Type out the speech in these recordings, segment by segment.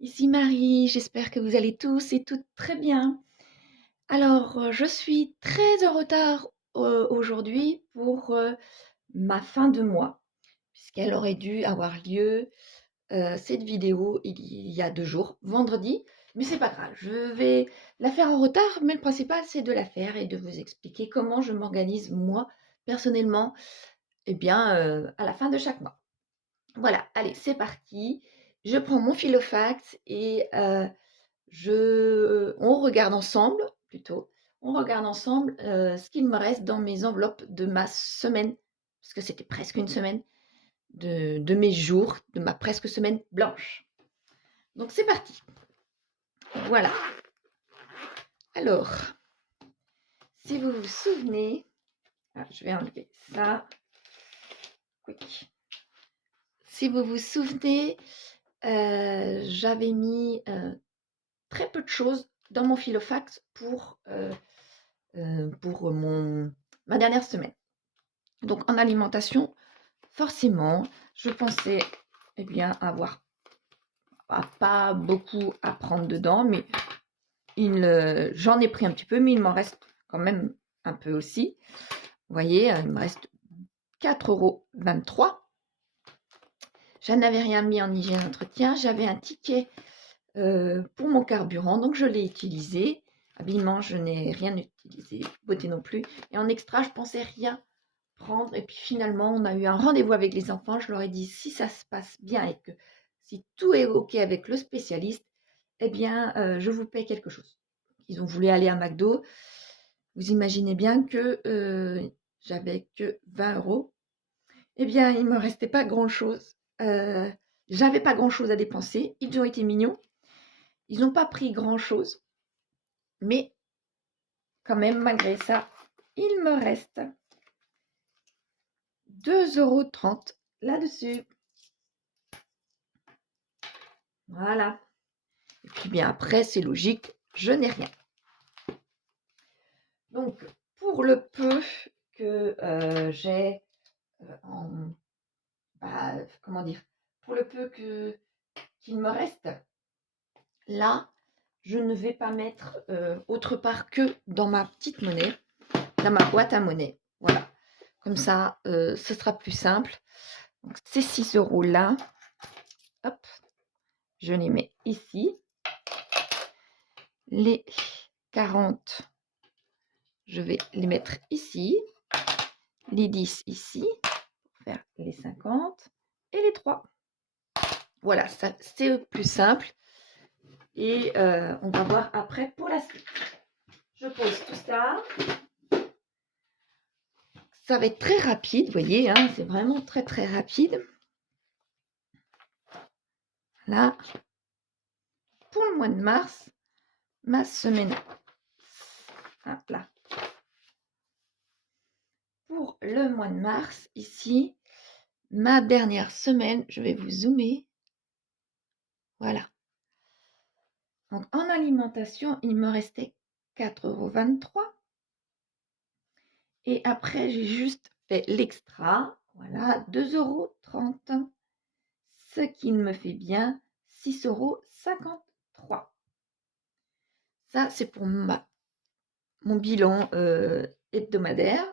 Ici Marie, j'espère que vous allez tous et toutes très bien. Alors, je suis très en retard aujourd'hui pour ma fin de mois, puisqu'elle aurait dû avoir lieu, cette vidéo, il y a 2 jours, vendredi, mais c'est pas grave, je vais la faire en retard, mais le principal, c'est de la faire et de vous expliquer comment je m'organise moi, personnellement, eh bien, à la fin de chaque mois. Voilà, allez, c'est parti. Je prends mon filofax et on regarde ensemble, plutôt, on regarde ensemble ce qu'il me reste dans mes enveloppes de ma semaine, parce que c'était presque une semaine, de mes jours, de ma presque semaine blanche. Donc c'est parti. Voilà. Alors, si vous vous souvenez, je vais enlever ça. Quick. Si vous vous souvenez, j'avais mis très peu de choses dans mon filofax pour ma dernière semaine. Donc en alimentation, forcément, je pensais avoir pas beaucoup à prendre dedans, mais j'en ai pris un petit peu, mais il m'en reste quand même un peu aussi. Vous voyez, il me reste 4,23 €. Je n'avais rien mis en hygiène entretien. J'avais un ticket pour mon carburant, donc je l'ai utilisé. Habillement, je n'ai rien utilisé, beauté non plus. Et en extra, je pensais rien prendre. Et puis finalement, on a eu un rendez-vous avec les enfants. Je leur ai dit, si ça se passe bien et que si tout est OK avec le spécialiste, eh bien, je vous paye quelque chose. Ils ont voulu aller à McDo. Vous imaginez bien que j'avais que 20 €. Eh bien, il ne me restait pas grand-chose. J'avais pas grand-chose à dépenser. Ils ont été mignons. Ils n'ont pas pris grand-chose. Mais quand même, malgré ça, il me reste 2,30 € là-dessus. Voilà. Et puis bien après, c'est logique, je n'ai rien. Donc, pour le peu que j'ai comment dire, pour le peu qu'il me reste, là, je ne vais pas mettre autre part que dans ma petite monnaie, dans ma boîte à monnaie. Voilà. Comme ça, ce sera plus simple. Donc, ces 6 € là, hop, je les mets ici. Les 40, je vais les mettre ici. Les 10 ici, pour faire les 50. Et les 3. Voilà, ça c'est plus simple. Et on va voir après pour la suite. Je pose tout ça. Ça va être très rapide, vous voyez, hein, c'est vraiment très très rapide. Là, pour le mois de mars, ma semaine. Là. Pour le mois de mars, ici, ma dernière semaine, je vais vous zoomer. Voilà. Donc en alimentation, il me restait 4,23 €. Et après, j'ai juste fait l'extra. Voilà, 2,30 €. Ce qui me fait bien 6,53 €. Ça, c'est pour mon bilan hebdomadaire.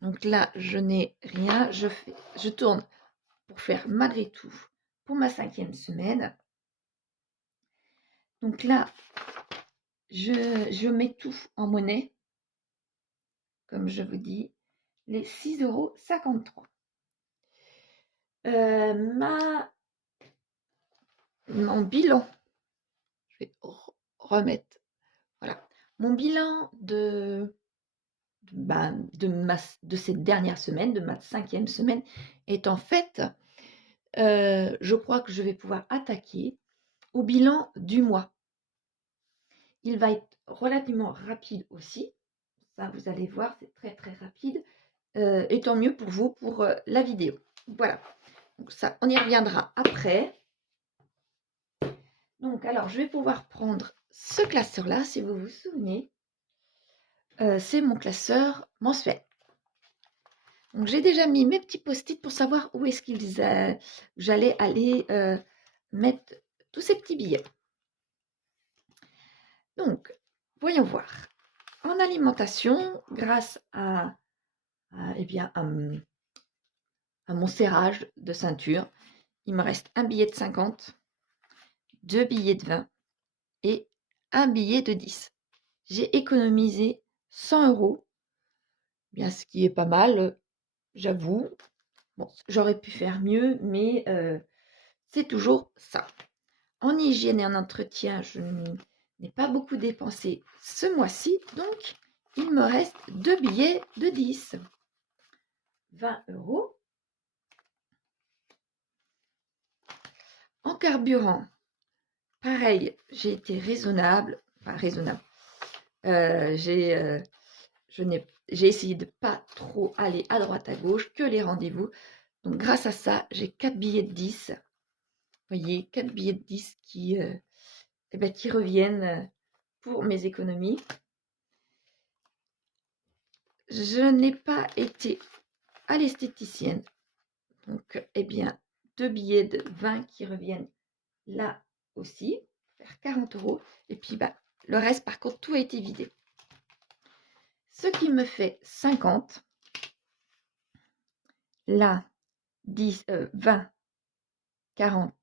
Donc là, je n'ai rien. Je tourne pour faire malgré tout pour ma 5e semaine. Donc là, je mets tout en monnaie. Comme je vous dis, les 6,53 €. Mon bilan, je vais remettre, voilà, mon bilan de cette dernière semaine, de ma 5e semaine, est en fait, je crois que je vais pouvoir attaquer au bilan du mois. Il va être relativement rapide aussi. Ça, vous allez voir, c'est très très rapide. Et tant mieux pour vous, pour la vidéo. Voilà. Donc ça, on y reviendra après. Donc, alors, je vais pouvoir prendre ce classeur-là, si vous vous souvenez. C'est mon classeur mensuel. Donc, j'ai déjà mis mes petits post-it pour savoir où est-ce j'allais aller mettre tous ces petits billets. Donc, voyons voir. En alimentation, grâce eh bien, à mon serrage de ceinture, il me reste un billet de 50, 2 billets de 20 et un billet de 10. J'ai économisé 100 €, bien ce qui est pas mal, j'avoue. Bon, j'aurais pu faire mieux, mais c'est toujours ça. En hygiène et en entretien, je n'ai pas beaucoup dépensé ce mois-ci, donc il me reste 2 billets de 10. 20 €. En carburant, pareil, j'ai été raisonnable, enfin raisonnable. J'ai essayé de pas trop aller à droite à gauche, que les rendez-vous. Donc grâce à ça, j'ai 4 billets de 10. Vous voyez, 4 billets de 10 qui reviennent pour mes économies. Je n'ai pas été à l'esthéticienne. Donc, 2 billets de 20 qui reviennent là aussi, faire 40 €. Et puis, le reste, par contre, tout a été vidé. Ce qui me fait 50. Là, 10, 20, 40,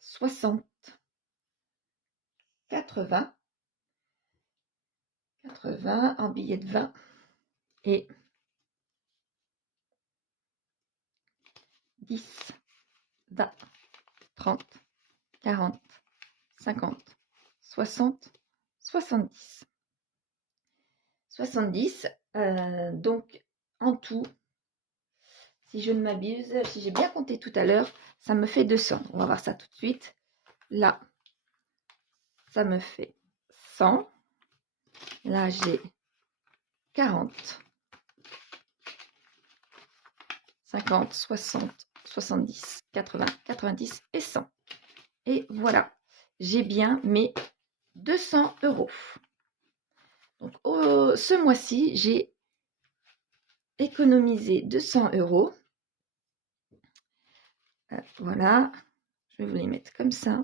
60, 80 en billets de 20 et 10, 20, 30, 40, 50, 60, 70. 70, donc en tout, si je ne m'abuse, si j'ai bien compté tout à l'heure, ça me fait 200. On va voir ça tout de suite. Là, ça me fait 100. Là, j'ai 40, 50, 60, 70, 80, 90 et 100. Et voilà, j'ai bien mes 200 €. Donc, ce mois-ci, j'ai économisé 200 €. Voilà, je vais vous les mettre comme ça.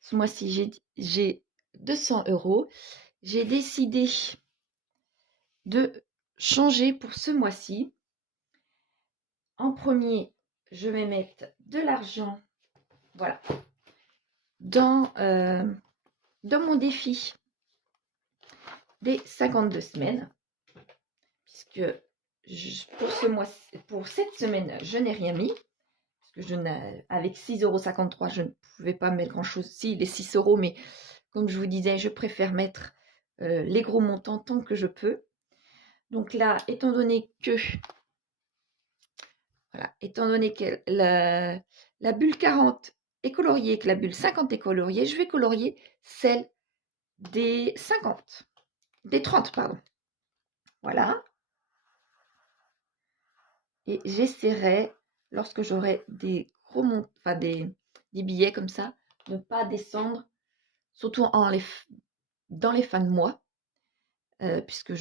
Ce mois-ci, j'ai 200 €. J'ai décidé de changer pour ce mois-ci. En premier, je vais mettre de l'argent, voilà, dans mon défi des 52 semaines, puisque pour cette semaine, je n'ai rien mis, puisque avec 6,53 €, je ne pouvais pas mettre grand-chose. Si, les 6 €, mais comme je vous disais, je préfère mettre les gros montants tant que je peux. Donc là, étant donné que la bulle 40 est coloriée et que la bulle 50 est coloriée, je vais colorier celle des 30, pardon. Voilà. Et j'essaierai, lorsque j'aurai des gros montants, enfin des billets comme ça, ne pas descendre, surtout dans les fins de mois, puisque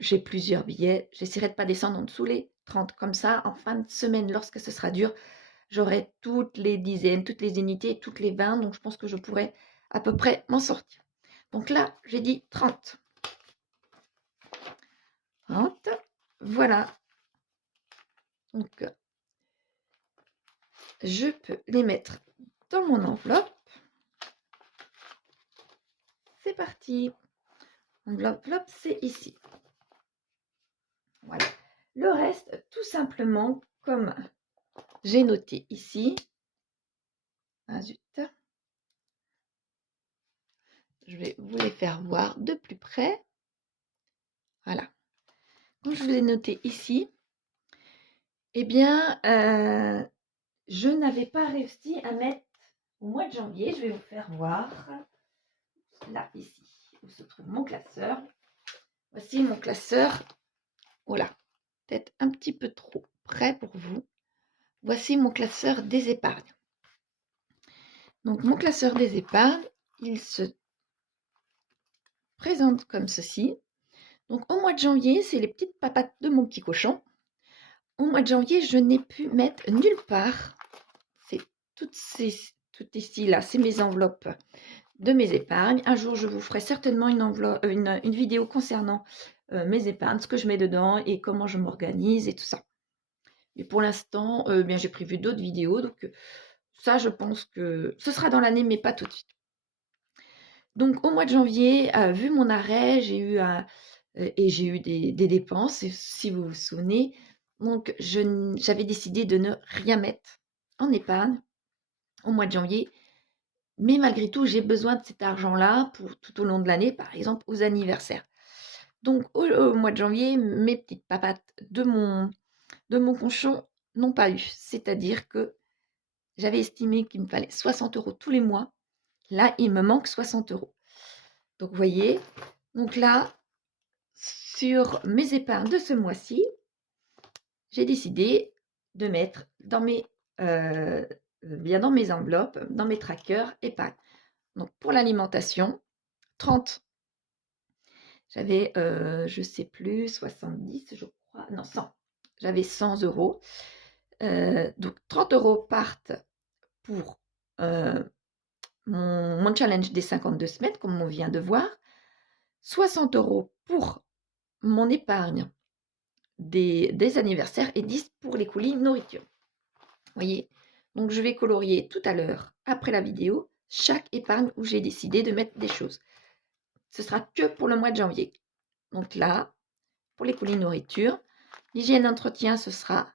j'ai plusieurs billets. J'essaierai de ne pas descendre en dessous les 30. Comme ça, en fin de semaine, lorsque ce sera dur, j'aurai toutes les dizaines, toutes les unités, toutes les 20. Donc, je pense que je pourrai à peu près m'en sortir. Donc là, j'ai dit 30. 30. Voilà. Donc, je peux les mettre dans mon enveloppe. C'est parti. L'enveloppe, c'est ici. Voilà. Le reste, tout simplement, comme j'ai noté ici. Ah zut. Je vais vous les faire voir de plus près. Voilà. Comme je vous ai noté ici, eh bien, je n'avais pas réussi à mettre au mois de janvier. Je vais vous faire voir. Là, ici, où se trouve mon classeur. Voici mon classeur. Voilà. Peut-être un petit peu trop près pour vous. Voici mon classeur des épargnes. Donc, mon classeur des épargnes, il se présente comme ceci. Donc, au mois de janvier, c'est les petites papates de mon petit cochon. Au mois de janvier, je n'ai pu mettre nulle part tout ici, là, c'est mes enveloppes de mes épargnes. Un jour, je vous ferai certainement une vidéo concernant mes épargnes, ce que je mets dedans et comment je m'organise et tout ça. Et pour l'instant, bien, j'ai prévu d'autres vidéos, donc ça, je pense que ce sera dans l'année, mais pas tout de suite. Donc, au mois de janvier, vu mon arrêt, j'ai eu des dépenses, si vous vous souvenez. Donc, j'avais décidé de ne rien mettre en épargne au mois de janvier. Mais malgré tout, j'ai besoin de cet argent-là pour tout au long de l'année, par exemple aux anniversaires. Donc, au mois de janvier, mes petites papates de mon conchon n'ont pas eu. C'est-à-dire que j'avais estimé qu'il me fallait 60 € tous les mois. Là, il me manque 60 €. Donc, vous voyez, donc là, sur mes épargnes de ce mois-ci, j'ai décidé de mettre dans mes enveloppes, dans mes trackers épargne. Donc, pour l'alimentation, 30. J'avais, je ne sais plus, 70, je crois, non, 100. J'avais 100 €. Donc, 30 € partent pour mon challenge des 52 semaines, comme on vient de voir. 60 € pour mon épargne des anniversaires et 10 pour les colis nourriture. Vous voyez? Donc, je vais colorier tout à l'heure, après la vidéo, chaque épargne où j'ai décidé de mettre des choses. Ce sera que pour le mois de janvier. Donc là, pour les colis nourriture, l'hygiène entretien, ce sera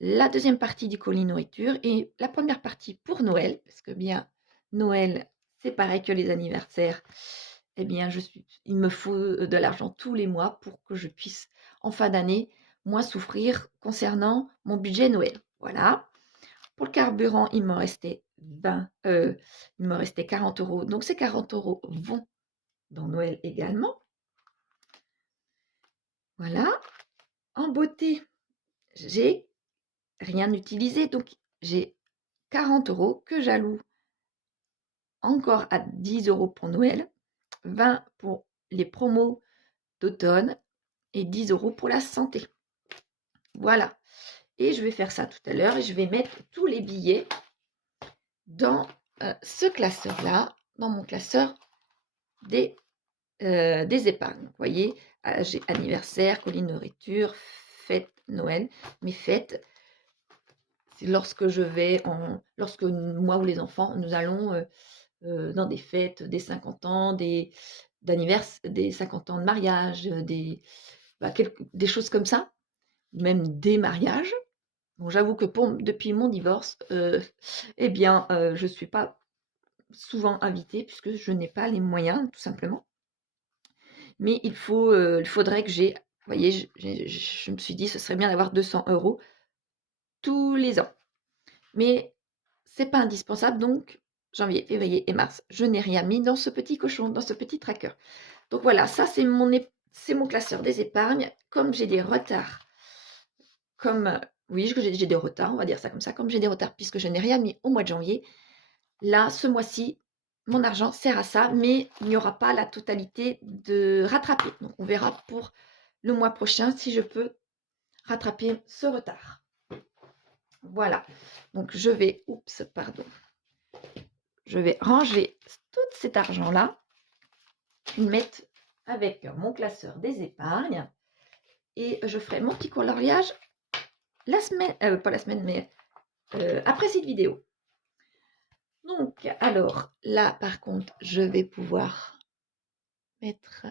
la deuxième partie du colis nourriture et la première partie pour Noël, parce que bien, Noël, c'est pareil que les anniversaires. Eh bien, il me faut de l'argent tous les mois pour que je puisse, en fin d'année, moins souffrir concernant mon budget Noël. Voilà. Pour le carburant, il me restait 40 €. Donc, ces 40 € vont dans Noël également. Voilà. En beauté, j'ai rien utilisé. Donc, j'ai 40 € que j'alloue encore à 10 € pour Noël, 20 pour les promos d'automne et 10 € pour la santé. Voilà. Et je vais faire ça tout à l'heure et je vais mettre tous les billets dans ce classeur-là, dans mon classeur des épargnes. Vous voyez, j'ai anniversaire, colis nourriture, fête, Noël. Mes fêtes, c'est lorsque moi ou les enfants, nous allons dans des fêtes, des 50 ans, des 50 ans de mariage, des choses comme ça, même des mariages. Bon, j'avoue que depuis mon divorce, eh bien, je ne suis pas souvent invitée puisque je n'ai pas les moyens, tout simplement. Mais il faudrait que j'ai, vous voyez, je me suis dit, ce serait bien d'avoir 200 € tous les ans. Mais c'est pas indispensable, donc janvier, février et mars, je n'ai rien mis dans ce petit cochon, dans ce petit tracker. Donc voilà, ça c'est mon classeur des épargnes. Comme j'ai des retards, j'ai des retards, on va dire ça comme ça, comme j'ai des retards puisque je n'ai rien mis au mois de janvier, là, ce mois-ci, mon argent sert à ça, mais il n'y aura pas la totalité de rattraper. Donc on verra pour le mois prochain si je peux rattraper ce retard. Voilà, donc je vais ranger tout cet argent-là, le mettre avec mon classeur des épargnes et je ferai mon petit coloriage la semaine, pas la semaine, mais après cette vidéo. Donc, alors, là, par contre, je vais pouvoir mettre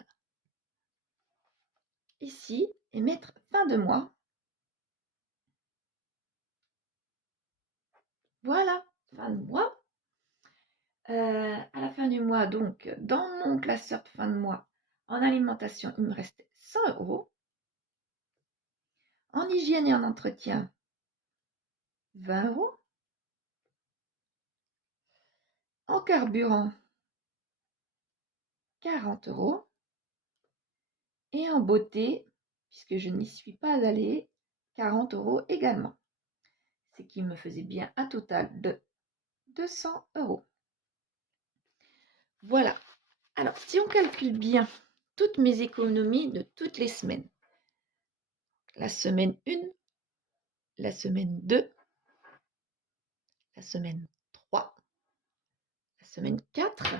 ici et mettre fin de mois. Voilà, fin de mois. À la fin du mois, donc, dans mon classeur de fin de mois, en alimentation, il me reste 100 €. En hygiène et en entretien, 20 €. En carburant, 40 €. Et en beauté, puisque je n'y suis pas allée, 40 € également. Ce qui me faisait bien un total de 200 €. Voilà. Alors, si on calcule bien toutes mes économies de toutes les semaines, la semaine 1, la semaine 2, la semaine 3, la semaine 4,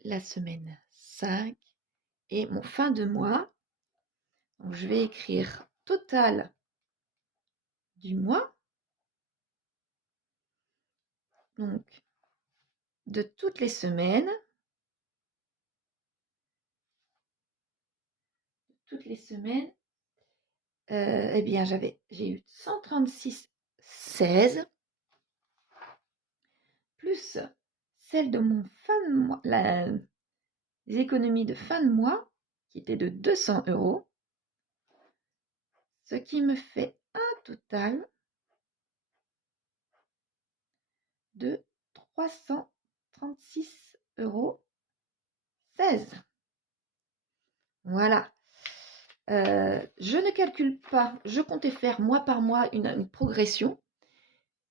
la semaine 5 et mon fin de mois. Donc, je vais écrire total du mois. Donc, de toutes les semaines. Eh bien, j'ai eu 136,16 plus celle de mon fin de mois, les économies de fin de mois qui étaient de 200 €, ce qui me fait un total de 336,16 €. Voilà. Je ne calcule pas, je comptais faire mois par mois une progression,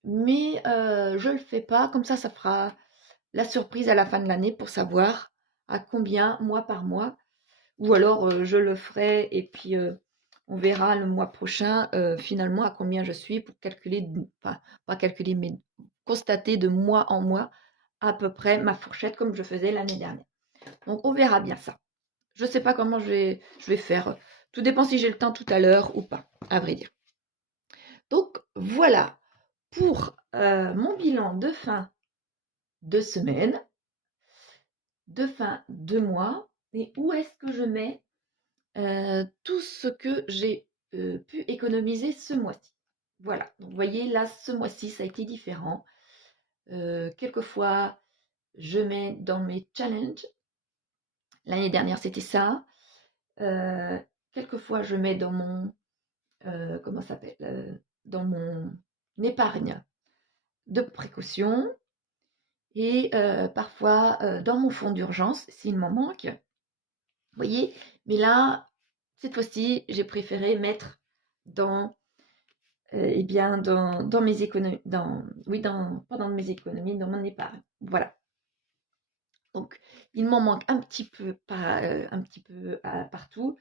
mais je ne le fais pas, comme ça fera la surprise à la fin de l'année pour savoir à combien mois par mois, ou alors je le ferai et puis on verra le mois prochain finalement à combien je suis pour calculer, enfin pas calculer, mais constater de mois en mois à peu près ma fourchette comme je faisais l'année dernière. Donc on verra bien ça. Je ne sais pas comment je vais faire. Tout dépend si j'ai le temps tout à l'heure ou pas, à vrai dire. Donc voilà pour mon bilan de fin de semaine, de fin de mois, et où est-ce que je mets tout ce que j'ai pu économiser ce mois-ci. Voilà, donc vous voyez là, ce mois-ci, ça a été différent. Quelquefois, je mets dans mes challenges. L'année dernière, c'était ça. Quelquefois, je mets dans mon comment ça s'appelle, dans mon épargne de précaution et parfois dans mon fonds d'urgence s'il m'en manque. Vous voyez, mais là, cette fois-ci, j'ai préféré mettre dans eh bien dans mes économies, pas dans mes économies, dans mon épargne. Voilà. Donc, il m'en manque un petit peu, partout.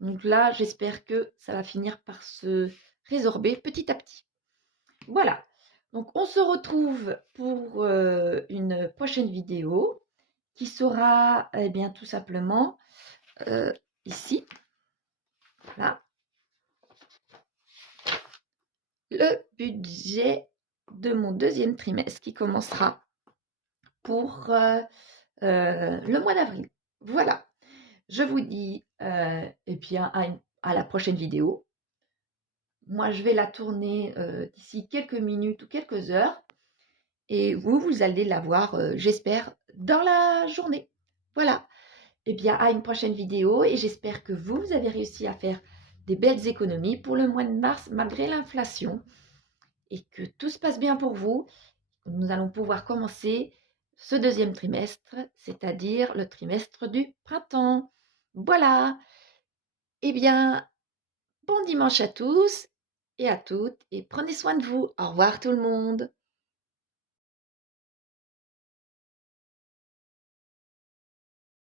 Donc là, j'espère que ça va finir par se résorber petit à petit. Voilà. Donc, on se retrouve pour une prochaine vidéo qui sera eh bien tout simplement ici. Voilà. Le budget de mon deuxième trimestre qui commencera pour le mois d'avril. Voilà. Je vous dis eh bien à la prochaine vidéo. Moi, je vais la tourner d'ici quelques minutes ou quelques heures. Et vous allez la voir, j'espère, dans la journée. Voilà. Eh bien, à une prochaine vidéo. Et j'espère que vous avez réussi à faire des belles économies pour le mois de mars, malgré l'inflation. Et que tout se passe bien pour vous. Nous allons pouvoir commencer ce deuxième trimestre, c'est-à-dire le trimestre du printemps. Voilà. Eh bien, bon dimanche à tous et à toutes et prenez soin de vous. Au revoir tout le monde.